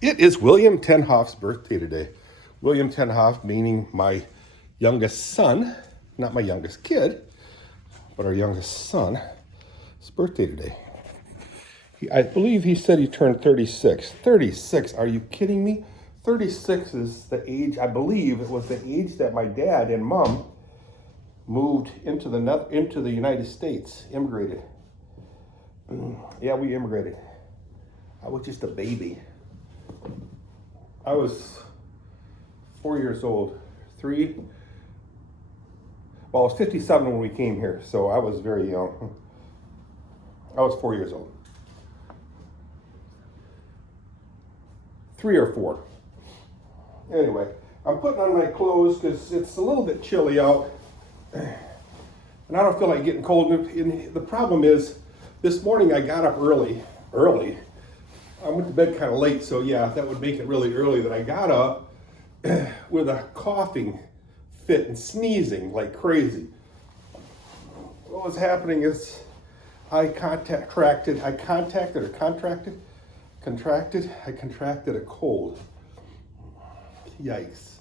It is William ten Haaf's birthday today. William ten Haaf meaning my youngest son, not my youngest kid, but our youngest son. His birthday today. I believe he said he turned 36. 36, are you kidding me? 36 is the age, I believe it was the age that my dad and mom moved into the United States, immigrated. Yeah, we immigrated. I was just a baby. I was 4 years old. I was 57 when we came here, so I was very young. I was 4 years old. 3 or 4. Anyway, I'm putting on my clothes because it's a little bit chilly out. And I don't feel like getting cold. And the problem is, this morning I got up early. I went to bed kind of late, so yeah, that would make it really early that I got up with a coughing fit and sneezing like crazy. What was happening is I contracted a cold. Yikes.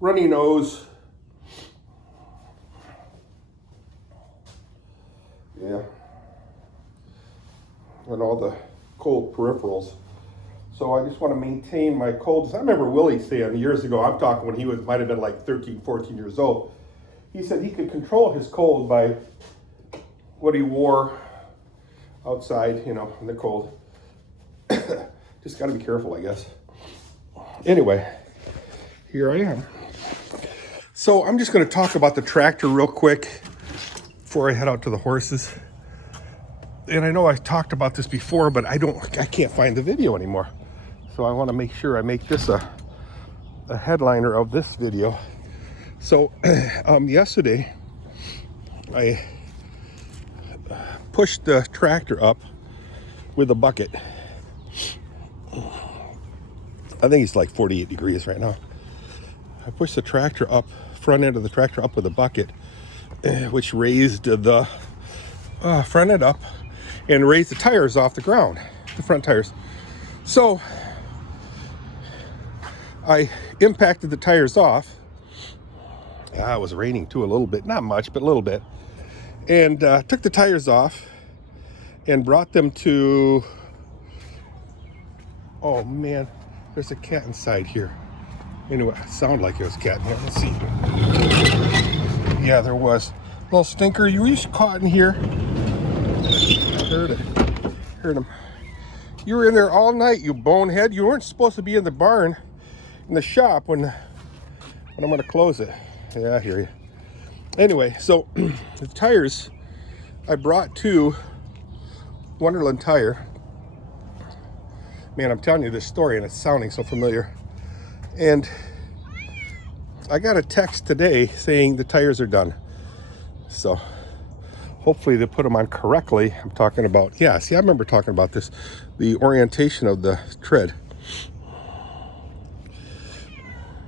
Runny nose. Yeah. And all the cold peripherals. So I just want to maintain my coldness. I remember Willie saying years ago, I'm talking when he might have been like 13, 14 years old. He said he could control his cold by what he wore outside, in the cold. Just got to be careful, I guess. Anyway, here I am. So I'm just going to talk about the tractor real quick before I head out to the horses. And I know I talked about this before, but I can't find the video anymore. So I want to make sure I make this a headliner of this video. So yesterday I pushed the tractor up with a bucket. I think it's like 48 degrees right now. I pushed the tractor up, front end of the tractor up with a bucket, which raised the front end up and raised the tires off the ground, the front tires. So I impacted the tires off. It was raining too a little bit, not much, but a little bit. And took the tires off and brought them to, oh man, there's a cat inside here. Anyway, it sounded like it was a cat in here. Let's see. Yeah, there was. Little stinker, you were caught in here. Heard him. You were in there all night, you bonehead. You weren't supposed to be in the barn, in the shop when I'm going to close it. Yeah, I hear you. Anyway, so the tires I brought to Wonderland Tire. Man, I'm telling you this story and it's sounding so familiar. And I got a text today saying the tires are done. So hopefully they put them on correctly. I'm talking about, I remember talking about this, the orientation of the tread.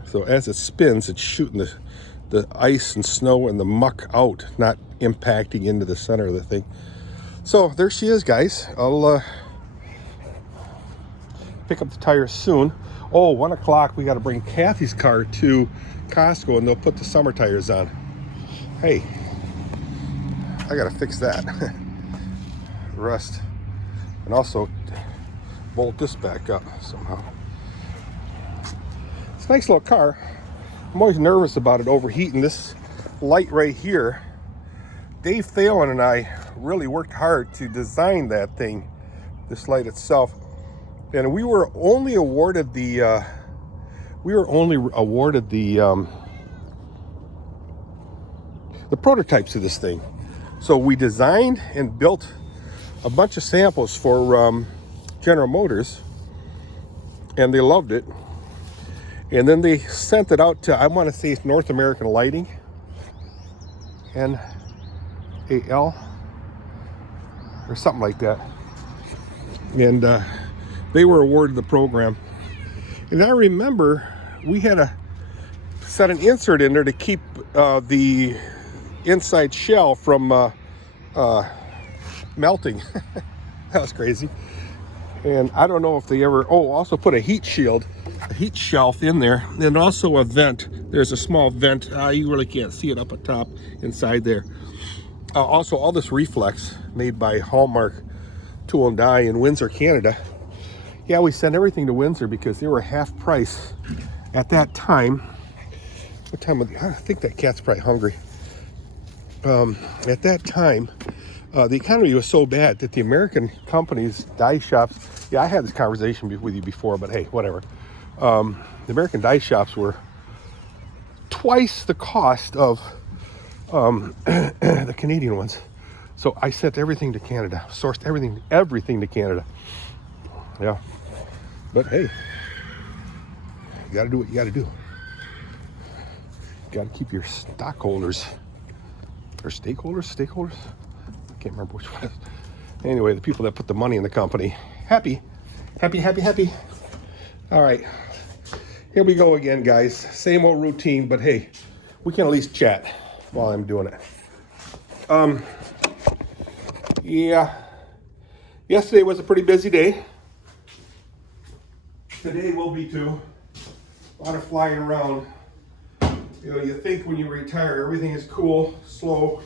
So as it spins, it's shooting the ice and snow and the muck out, not impacting into the center of the thing. So there she is, guys. I'll pick up the tires soon. Oh, 1 o'clock, we got to bring Kathy's car to Costco and they'll put the summer tires on. Hey, I got to fix that. Rust. And also bolt this back up somehow. It's a nice little car. I'm always nervous about it overheating. This light right here, Dave Thalen and I really worked hard to design that thing, this light itself. And we were only awarded the prototypes of this thing. So we designed and built a bunch of samples for General Motors, and they loved it. And then they sent it out to, I want to say it's North American Lighting, NAL, or something like that. And they were awarded the program. And I remember we had to set an insert in there to keep the inside shell from melting. That was crazy. And I don't know if they ever, oh, also put a heat shield, a heat shelf in there, and also a vent. There's a small vent. You really can't see it up at top inside there. Also, all this reflex made by Hallmark Tool and Die in Windsor, Canada. Yeah, we sent everything to Windsor because they were half price at that time. What time was I think that cat's probably hungry. At that time, the economy was so bad that the American companies, die shops, yeah, I had this conversation with you before, but hey, whatever. The American die shops were twice the cost of the Canadian ones. So I sent everything to Canada, sourced everything to Canada. Yeah, but hey, you gotta do what you gotta do. You gotta keep your stockholders, or stakeholders, I can't remember which one. Anyway, the people that put the money in the company, happy. All right, here we go again, guys. Same old routine, but hey, we can at least chat while I'm doing it. Yeah, yesterday was a pretty busy day. Today will be too. A lot of flying around. You know, you think when you retire everything is cool, slow,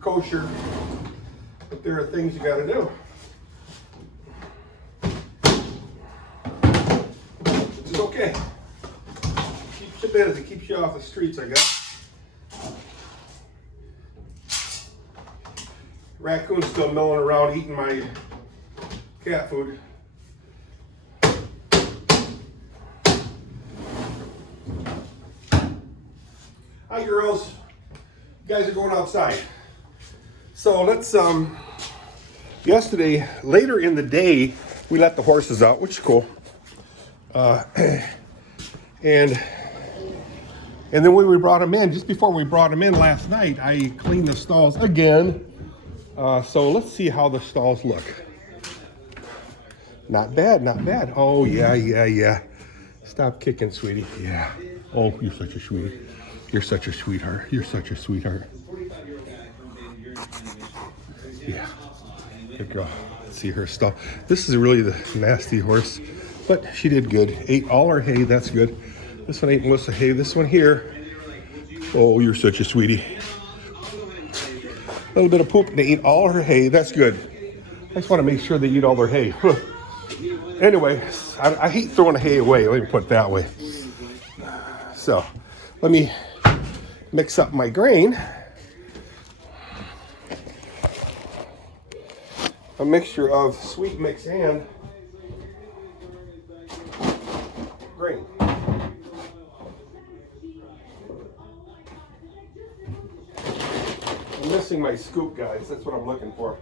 kosher, but there are things you got to do. Which is okay. Keeps you busy, keeps you off the streets, I guess. Raccoon's still milling around eating my cat food. Hi girls, you guys are going outside. So let's, yesterday, later in the day, we let the horses out, which is cool. And then when we brought them in, just before we brought them in last night, I cleaned the stalls again. So let's see how the stalls look. Not bad, not bad. Oh, yeah. Stop kicking, sweetie. Yeah. Oh, you're such a sweetie. You're such a sweetheart. You're such a sweetheart. Yeah. Good girl. Let's see her stall. This is really the nasty horse, but she did good. Ate all her hay. That's good. This one ate most of the hay. This one here. Oh, you're such a sweetie. A little bit of poop. They eat all her hay. That's good. I just want to make sure they eat all their hay. Anyway, I hate throwing the hay away. Let me put it that way. So, let me mix up my grain. A mixture of sweet mix and grain. I'm missing my scoop, guys. That's what I'm looking for.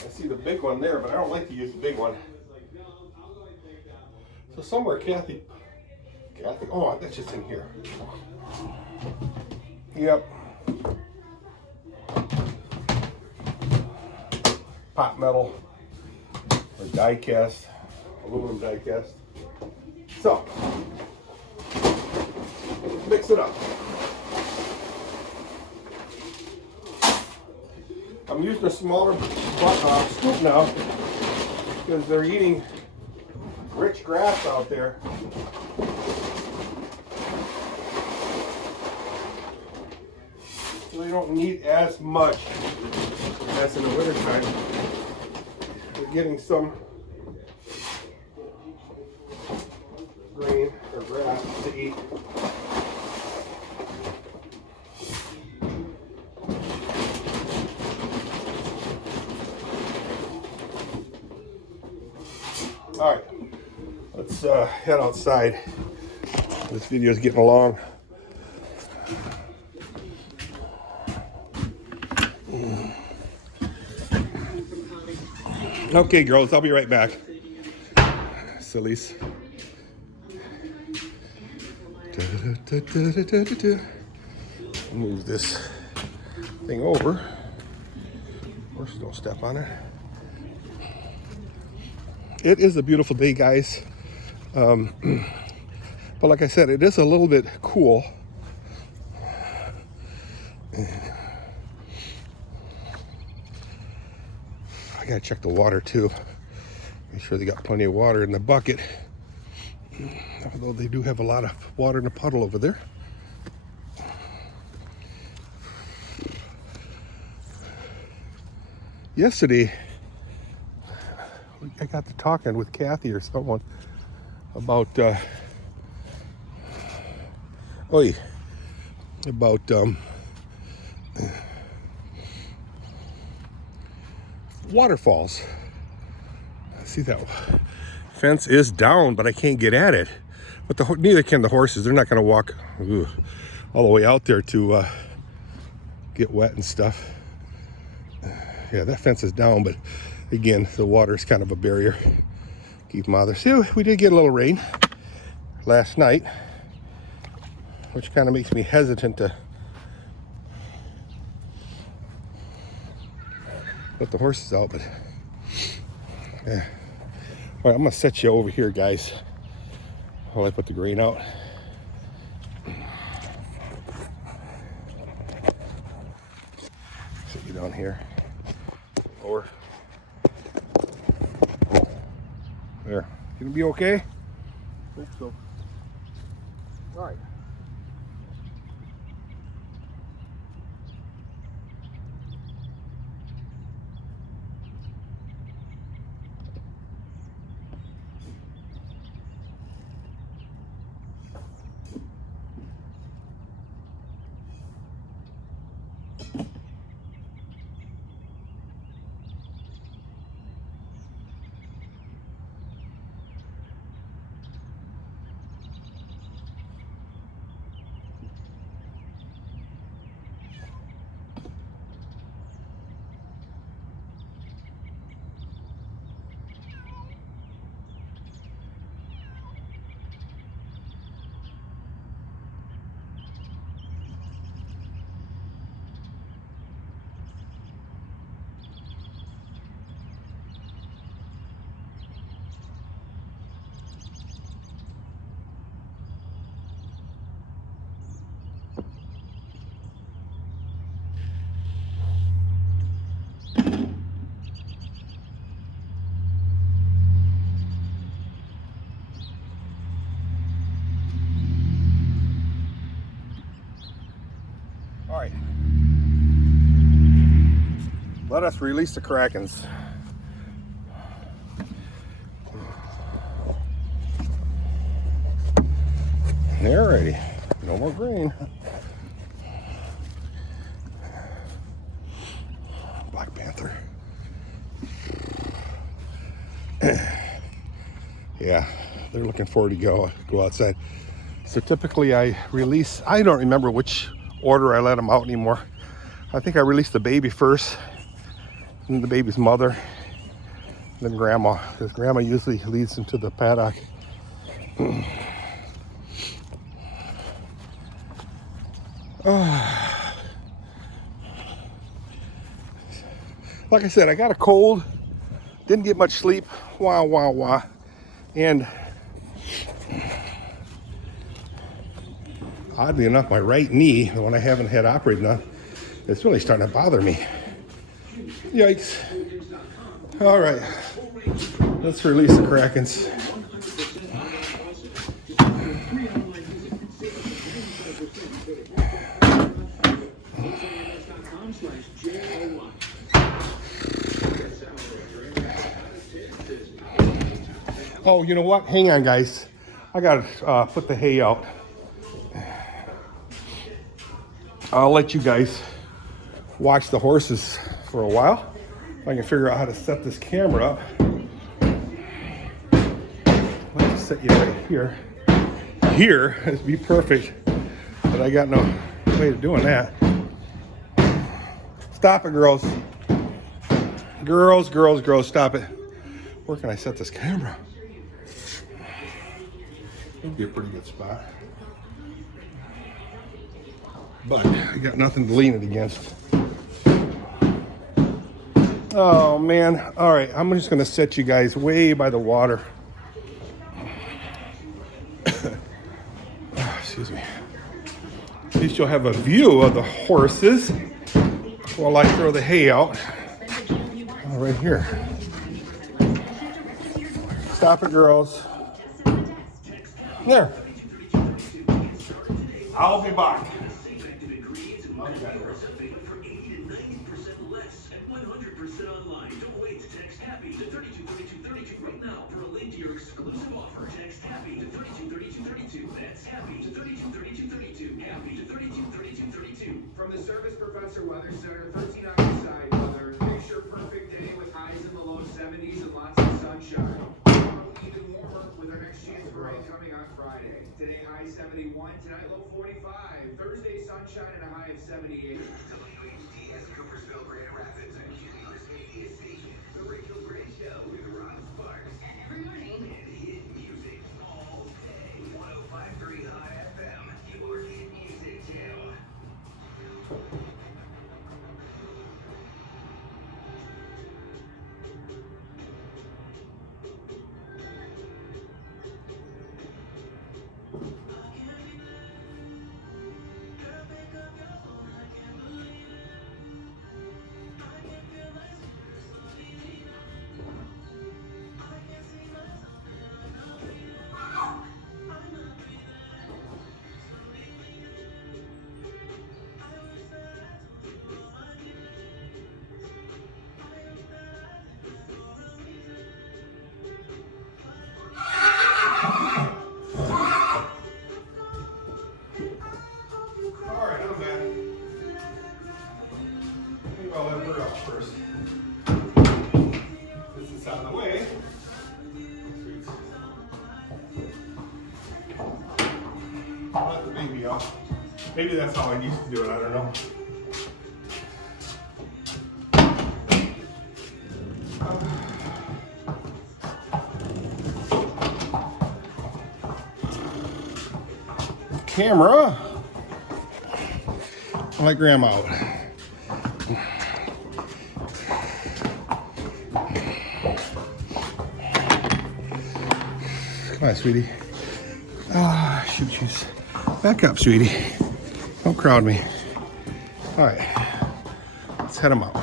I see the big one there, but I don't like to use the big one. So somewhere, Kathy, oh, that's just in here. Yep. Pot metal or die cast, aluminum die cast. So, mix it up. I'm using a smaller scoop now because they're eating rich grass out there. So they don't need as much as in the wintertime. They're getting some grain or grass to eat. All right, let's head outside. This video is getting long. Okay, girls, I'll be right back. Sillies. Move this thing over. Of course, don't step on it. It is a beautiful day, guys. But like I said, it is a little bit cool. I gotta check the water too. Make sure they got plenty of water in the bucket. Although they do have a lot of water in the puddle over there. Yesterday, I got to talking with Kathy or someone about waterfalls. See, that fence is down, but I can't get at it. But neither can the horses. They're not going to walk all the way out there to get wet and stuff. Yeah, that fence is down, but again, the water is kind of a barrier. Keep them out there. See, we did get a little rain last night, which kind of makes me hesitant to let the horses out, but yeah. All right, I'm gonna set you over here, guys, while I put the grain out. Set you down here. Or there. Gonna be okay? Hope so. All right. All right, let us release the Krakens. They're ready. No more grain. Black Panther. Yeah, they're looking forward to go outside. So typically I release, I don't remember which order I let them out anymore. I think I released the baby first, then the baby's mother, then grandma, because grandma usually leads them to the paddock. Like I said, I got a cold, didn't get much sleep, wah. And oddly enough, my right knee, the one I haven't had operated on, it's really starting to bother me. Yikes. All right, let's release the Krakens. Oh, you know what? Hang on, guys. I gotta put the hay out. I'll let you guys watch the horses for a while. If I can figure out how to set this camera up. Let's set you right here. Here is be perfect, but I got no way of doing that. Stop it, girls. Girls, stop it. Where can I set this camera? That'd be a pretty good spot. But I got nothing to lean it against. Oh man. All right, I'm just gonna set you guys way by the water. Excuse me. At least you'll have a view of the horses while I throw the hay out. right here. Stop it, girls. There. I'll be back. From the Service Professor Weather Center, 13 hour side weather. Picture perfect day with highs in the low 70s and lots of sunshine. Even warmer with our next chance for rain coming on Friday. Today high 71, tonight low 45. Thursday sunshine and a high of 78. WHDS Coopersville, Grand Rapids, and Cumulus Media Station. The Rachel Gray Show with Ron Sparks. Every morning. And hit music all day. 105.3 High FM. Your hit music channel. I'll let her out first. This is out of the way. I'll let the baby out. Maybe that's how I used to do it, I don't know. Camera. I'll let Grandma out. Come on, sweetie. Ah, shoot, shoes. Back up, sweetie. Don't crowd me. All right, let's head them out.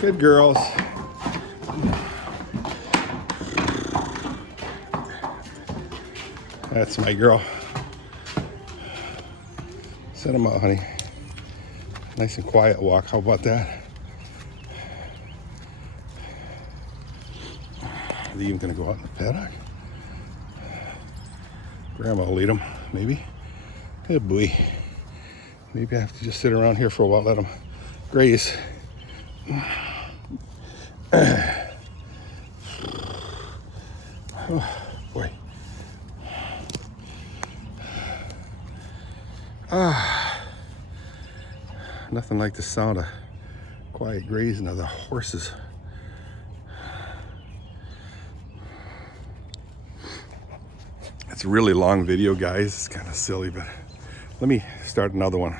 Good girls. That's my girl. Set them out, honey. Nice and quiet walk. How about that? Are they even gonna go out in the paddock? Grandma will lead them, maybe. Good boy. Maybe I have to just sit around here for a while, let them graze. Oh, boy. Nothing like the sound of quiet grazing of the horses. It's a really long video, guys. It's kind of silly, but let me start another one.